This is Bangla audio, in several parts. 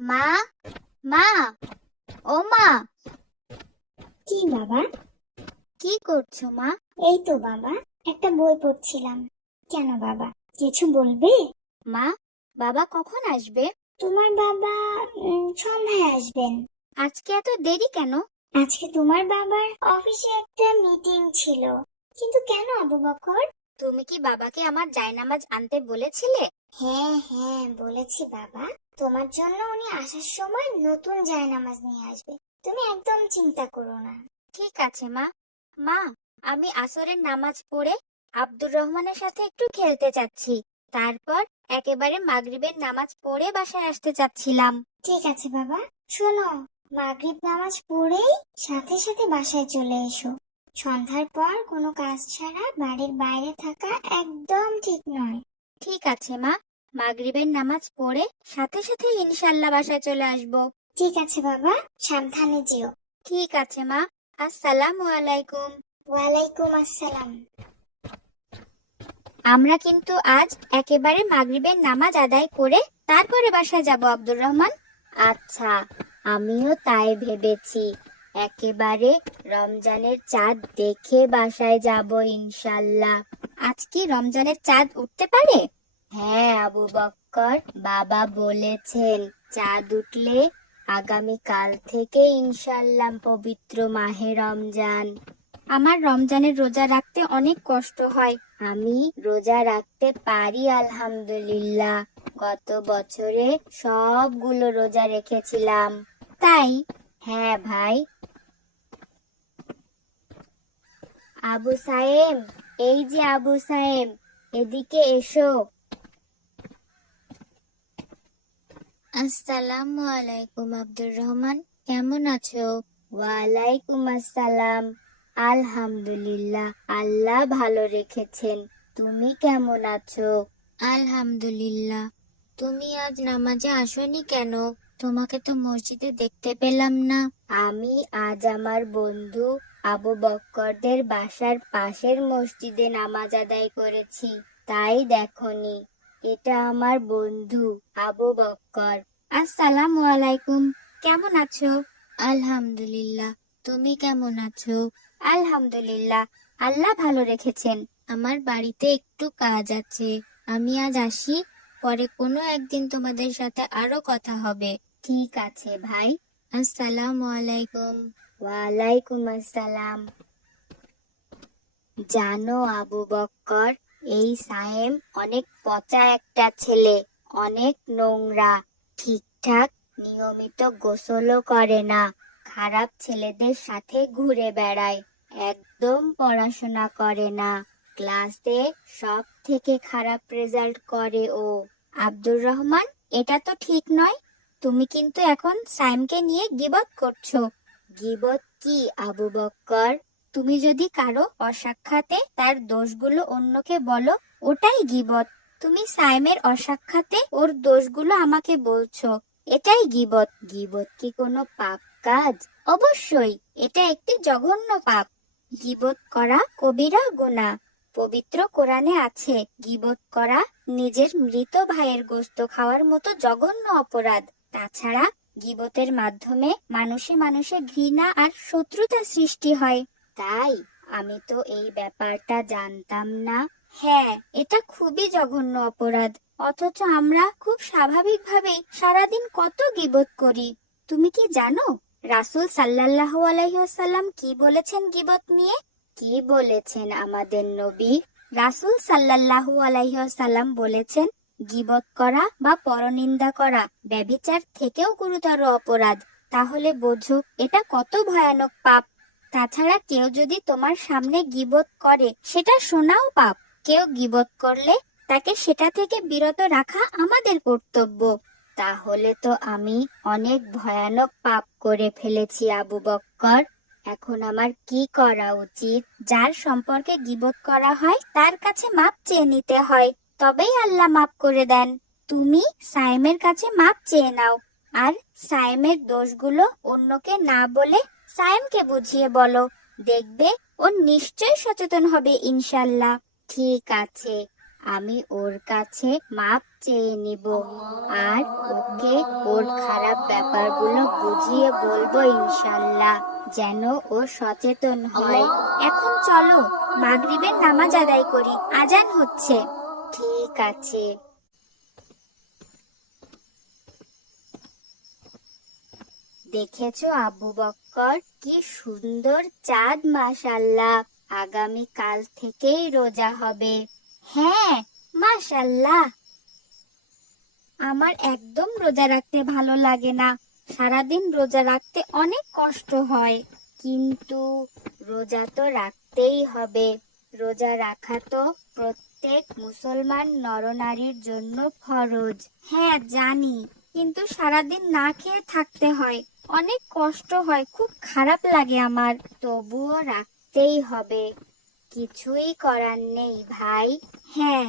মা, মা, ও মা, কি বাবা? কি করছো মা? এই তো বাবা, একটা বই পড়ছিলাম। কেন বাবা, কিছু বলবে? মা, বাবা কখন আসবে? তোমার বাবা সন্ধ্যায় আসবেন। আজকে এত দেরি কেন? আজকে তোমার বাবার অফিসে একটা মিটিং ছিল। কিন্তু কেন আবু বকর? তুমি কি বাবাকে আমার জায়নামাজ আনতে বলেছিলে? হ্যাঁ হ্যাঁ, বলেছি বাবা। তোমার জন্য উনি আসার সময় নতুন জায়নামাজ নিয়ে আসবে। তুমি একদম চিন্তা করো না। ঠিক আছে মা। মা, আমি আসরের নামাজ পড়ে আব্দুর রহমানের সাথে একটু খেলতে চাচ্ছি। তারপর একেবারে মাগরিবের নামাজ পড়ে বাসায় আসতে চাচ্ছিলাম। ঠিক আছে বাবা, শোনো, মাগরিব নামাজ পড়েই সাথে সাথে বাসায় চলে এসো। সন্ধ্যার পর কোনো কাজ ছাড়া বাড়ির বাইরে থাকা একদম ঠিক নয়। ঠিক আছে মা, মাগরিবের নামাজ পড়ে সাথে সাথে ইনশাল্লাহ বাসায় চলে আসবো। ঠিক আছে বাবা, সাবধানে যেও। ঠিক আছে মা। আসসালামু আলাইকুম। ওয়ালাইকুম আসসালাম। আমরা কিন্তু আজ একেবারে মাগরিবের নামাজ আদায় করে তারপরে বাসায় যাব আব্দুর রহমান। আচ্ছা, আমিও তাই ভেবেছি। একেবারে রমজানের চাঁদ দেখে বাসায় যাব ইনশাল্লাহ। আজ কি রমজানের চাঁদ উঠতে পারে? হ্যাঁ আবু বক্কর, বাবা বলেছেন চাঁদ উঠলে আগামী কাল থেকে ইনশাল্লাহ পবিত্র মাহে রমজান। আমার রমজানের রোজা রাখতে অনেক কষ্ট হয়। আমি রোজা রাখতে পারি আলহামদুলিল্লাহ। গত বছরে সবগুলো রোজা রেখেছিলাম। তাই? হ্যাঁ ভাই। আবু সায়েম, এই যে আবু সায়েম, এদিকে এসো। আসসালামু আলাইকুম আব্দুর রহমান, কেমন আছো? ওয়ালাইকুম আসসালাম। আলহামদুলিল্লাহ, আল্লাহ ভালো রেখেছেন। তুমি কেমন আছো? আলহামদুলিল্লাহ। তুমি আজ নামাজে আসোনি কেন? তোমাকে তো মসজিদে দেখতে পেলাম না। আমি আজ আমার বন্ধু আবু বক্করদের বাসার পাশের মসজিদে নামাজ আদায় করেছি, তাই দেখোনি। এটা আমার বন্ধু আবু বক্কর। আসসালামু আলাইকুম, কেমন আছো? আলহামদুলিল্লাহ, তুমি কেমন আছো? আলহামদুলিল্লাহ, আল্লাহ ভালো রেখেছেন। আমার বাড়িতে একটু কাজ আছে, আমি আজ আসি। পরে কোনো একদিন তোমাদের সাথে আরো কথা হবে। ঠিক আছে ভাই। আসসালামু আলাইকুম। ওয়ালাইকুম আসসালাম। জানো আবু বক্কর, এই সায়েম অনেক পচা একটা ছেলে, অনেক নোংরা। ঠিকঠাক নিয়মিত গোসলও করে না, খারাপ ছেলেদের সাথে ঘুরে বেড়ায়, একদম পড়াশোনা করে না, ক্লাসে সব থেকে খারাপ রেজাল্ট করে ও। আব্দুর রহমান, এটা তো ঠিক নয়। তুমি কিন্তু এখন সাইমকে নিয়ে গীবত করছো। গীবত কি আবু বক্কর? তুমি যদি কারো অসাক্ষাতে তার দোষগুলো অন্যকে বলো, ওটাই গীবত। তুমি সাইমের অসাক্ষাতে ওর দোষগুলো আমাকে বলছো, এটাই গীবত। গীবত কি কোনো পাপ কাজ? অবশ্যই, এটা একটি জঘন্য পাপ। গীবত করা কবিরা গুনাহ। পবিত্র কোরআনে আছে, গীবত করা নিজের মৃত ভাইয়ের গোশত খাওয়ার মতো জঘন্য অপরাধ। তাছাড়া গীবতের মাধ্যমে মানুষে মানুষে ঘৃণা আর শত্রুতা সৃষ্টি হয়। তাই? আমি তো এই ব্যাপারটা জানতাম না। হ্যাঁ, এটা খুবই জঘন্য অপরাধ। অথচ আমরা খুব স্বাভাবিকভাবেই সারাদিন কত গীবত করি। তুমি কি জানো রাসূল সাল্লাল্লাহু আলাইহি ওয়াসাল্লাম কি বলেছেন গীবত নিয়ে? কি বলেছেন আমাদের নবী? রাসূল সাল্লাল্লাহু আলাইহি ওয়াসাল্লাম বলেছেন, গীবত করা বা পরনিন্দা করা ব্যভিচার থেকেও গুরুতর অপরাধ। তাহলে বোঝো এটা কত ভয়ানক পাপ। তাছাড়া কেউ যদি তোমার সামনে গীবত করে, সেটা শোনাও পাপ। কেউ গীবত করলে তাকে সেটা থেকে বিরত রাখা আমাদের কর্তব্য। তাহলে তো আমি অনেক ভয়ানক পাপ করে ফেলেছি আবু বক্কর। এখন আমার কি করা উচিত? যার সম্পর্কে গীবত করা হয় তার কাছে মাপ চেয়ে নিতে হয়, তবেই আল্লাহ মাপ করে দেন। তুমি সাইমের কাছে মাপ চেয়ে নাও, আর সাইমের দোষগুলো অন্যকে না বলে সায়েমকে বুঝিয়ে বলো। দেখবে ও নিশ্চয় সচেতন হবে ইনশাল্লাহ। ঠিক আছে, আমি ওর কাছে মাপ চেয়ে নিব আর ওকে ওর খারাপ ব্যাপারগুলো বুঝিয়ে বলবো ইনশাল্লাহ, যেন ও সচেতন হয়। এখন চলো মাগরিবের নামাজ আদায় করি, আজান হচ্ছে। ঠিক আছে। দেখেছো আবু বক্কর, কি সুন্দর চাঁদ, মাশাআল্লাহ। আগামী কাল থেকেই রোজা হবে। হ্যাঁ, মাশাআল্লাহ। আমার একদম রোজা রাখতে ভালো লাগে না। সারাদিন রোজা রাখতে অনেক কষ্ট হয়, কিন্তু রোজা তো রাখতেই হবে। রোজা রাখা তো প্রত্যেক মুসলমান নরনারীর জন্য ফরজ। হ্যাঁ জানি, কিন্তু সারাদিন না খেয়ে থাকতে হয়, অনেক কষ্ট হয়, খুব খারাপ লাগে আমার। তবুও রাখতেই হবে, কিছুই করার নেই ভাই। হ্যাঁ।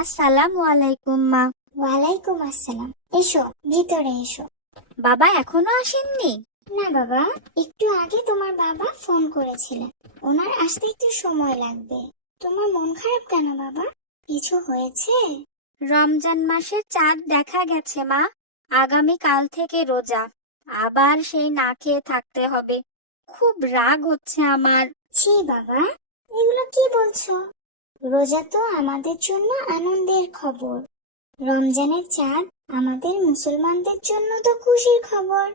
আসসালামু আলাইকুম মা। ওয়ালাইকুম আসসালাম। এসো, ভিতরে এসো। বাবা এখনো আসেননি? না বাবা, একটু আগে তোমার বাবা ফোন করেছিলেন, ওনার আসতে একটু সময় লাগবে। তোমার মন খারাপ কেন বাবা? কিছু হয়েছে? রমজান মাসে চাঁদ দেখা গেছে মা। আগামী কাল থেকে রোজা, আবার সেই না খেয়ে থাকতে হবে। খুব রাগ হচ্ছে আমার। ছি বাবা, এগুলো কি বলছো? রোজা তো আমাদের জন্য আনন্দের খবর। রমজানের চাঁদ আমাদের মুসলমানদের জন্য তো খুশির খবর।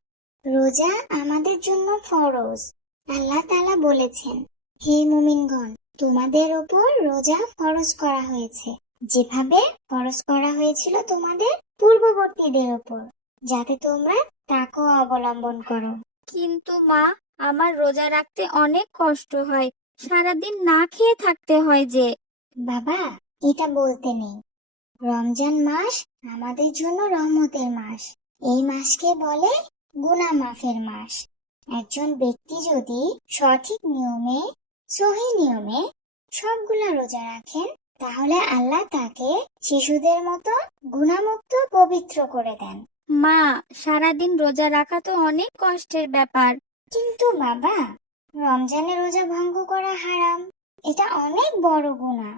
রোজা আমাদের জন্য ফরজ। আল্লাহ তাআলা বলেছেন, হে মুমিনগণ, তোমাদের ওপর রোজা ফরজ করা হয়েছে, যেভাবে ফরজ করা হয়েছিল তোমাদের পূর্ববর্তীদের ওপর, যাতে তোমরা তাকওয়া অবলম্বন করো। কিন্তু মা, আমার রোজা রাখতে অনেক কষ্ট হয়, সারাদিন না খেয়ে থাকতে হয় যে। বাবা, এটা বলতে নেই। রমজান মাস আমাদের জন্য রহমতের মাস। এই মাসকে বলে গুনাহ মাফের মাস। একজন ব্যক্তি যদি সঠিক নিয়মে, সহি নিয়মে সবগুলা রোজা রাখেন, তাহলে আল্লাহ তাকে শিশুদের মতো গুনাহমুক্ত পবিত্র করে দেন। মা, সারাদিন রোজা রাখা তো অনেক কষ্টের ব্যাপার। কিন্তু বাবা, রমজানে রোজা ভঙ্গ করা হারাম। এটা অনেক বড় গুনাহ।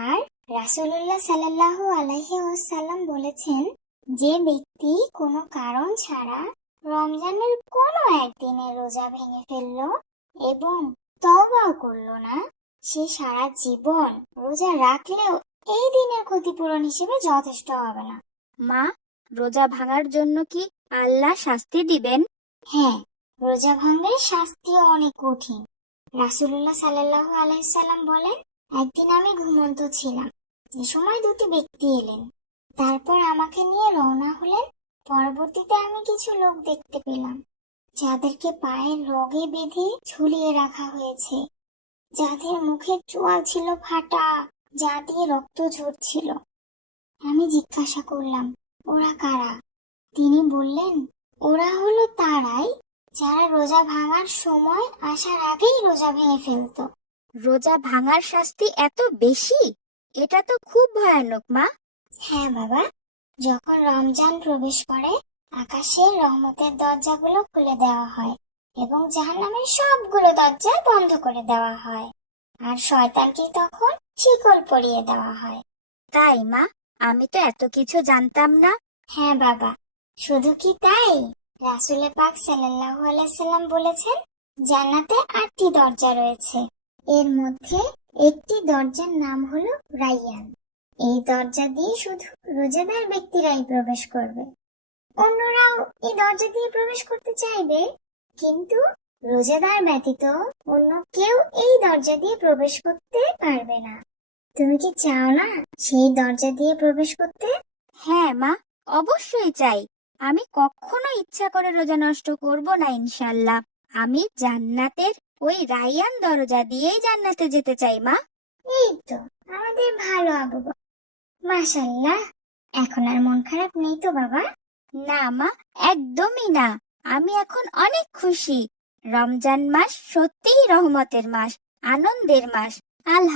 আর রাসূলুল্লাহ সাল্লাল্লাহু আলাইহি ওয়াসাল্লাম বলেছেন, যে ব্যক্তি কোনো কারণ ছাড়া রমজানের কোনো একদিনের রোজা ভেঙে ফেললো এবং তওবাও করলো না, সে সারা জীবন রোজা রাখলেও এই দিনের ক্ষতিপূরণ হিসেবে যথেষ্ট হবে না। মা, রোজা ভাঙার জন্য কি আল্লাহ শাস্তি দিবেন? হ্যাঁ, রোজা ভঙ্গের শাস্তিও অনেক কঠিন। রাসূলুল্লাহ সাল্লাল্লাহু আলাইহি সাল্লাম বলেন, একদিন আমি ঘুমন্ত ছিলাম, এ সময় দুটি ব্যক্তি এলেন, তারপর আমাকে নিয়ে রওনা হলেন। পরবর্তীতে আমি কিছু লোক দেখতে পেলাম, যাদেরকে পায়ের রগে বেঁধে ঝুলিয়ে রাখা হয়েছে, যাদের মুখের চোয়াল ছিল ফাটা, যা দিয়ে রক্ত ঝরছিল। আমি জিজ্ঞাসা করলাম, ওরা কারা? তিনি বললেন, ওরা হলো তারাই যারা রোজা ভাঙার সময় আসার আগেই রোজা ভেঙে ফেলতো। রোজা ভাঙার শাস্তি এত বেশি? এটা তো খুব ভয়ানক মা। হ্যাঁ বাবা, যখন রমজান প্রবেশ করে, আকাশের রহমতের দরজাগুলো খুলে দেওয়া হয় এবং জাহান্নামের সবগুলো দরজা বন্ধ করে দেওয়া হয়, আর শয়তানকে তখন শিকল পরিয়ে দেওয়া হয়। তাই মা, আমি তো এত কিছু জানতাম না। হ্যাঁ বাবা, শুধু কি তাই, রাসূল পাক সাল্লাল্লাহু আলাইহি সাল্লাম বলেছেন, জান্নাতে 8টি দরজা রয়েছে, এর মধ্যে একটি দরজার নাম হলো রাইয়ান। এই দরজা দিয়ে শুধু রোজাদার ব্যক্তিরাই প্রবেশ করবে। অন্যরাও এই দরজা দিয়ে প্রবেশ করতে চাইবে, কিন্তু রোজাদার ব্যতীত অন্য কেউ এই দরজা দিয়ে প্রবেশ করতে পারবে না। তুমি কি চাও না সেই দরজা দিয়ে প্রবেশ করতে? হ্যাঁ মা, অবশ্যই চাই। আমি কখনো ইচ্ছা করে রোজা নষ্ট করব না ইনশাল্লাহ। আমি জান্নাতের ওই রাইয়ান দরজা দিয়েই জান্নাতে যেতে চাই মা। এই তো আমাদের ভালো আবু বকর। মাশাআল্লাহ, এখন আর মন খারাপ নেই তো বাবা? না মা, একদমই না। আমি এখন অনেক খুশি। রমজান মাস সত্যিই রহমতের মাস, আনন্দের মাস। আল্লাহ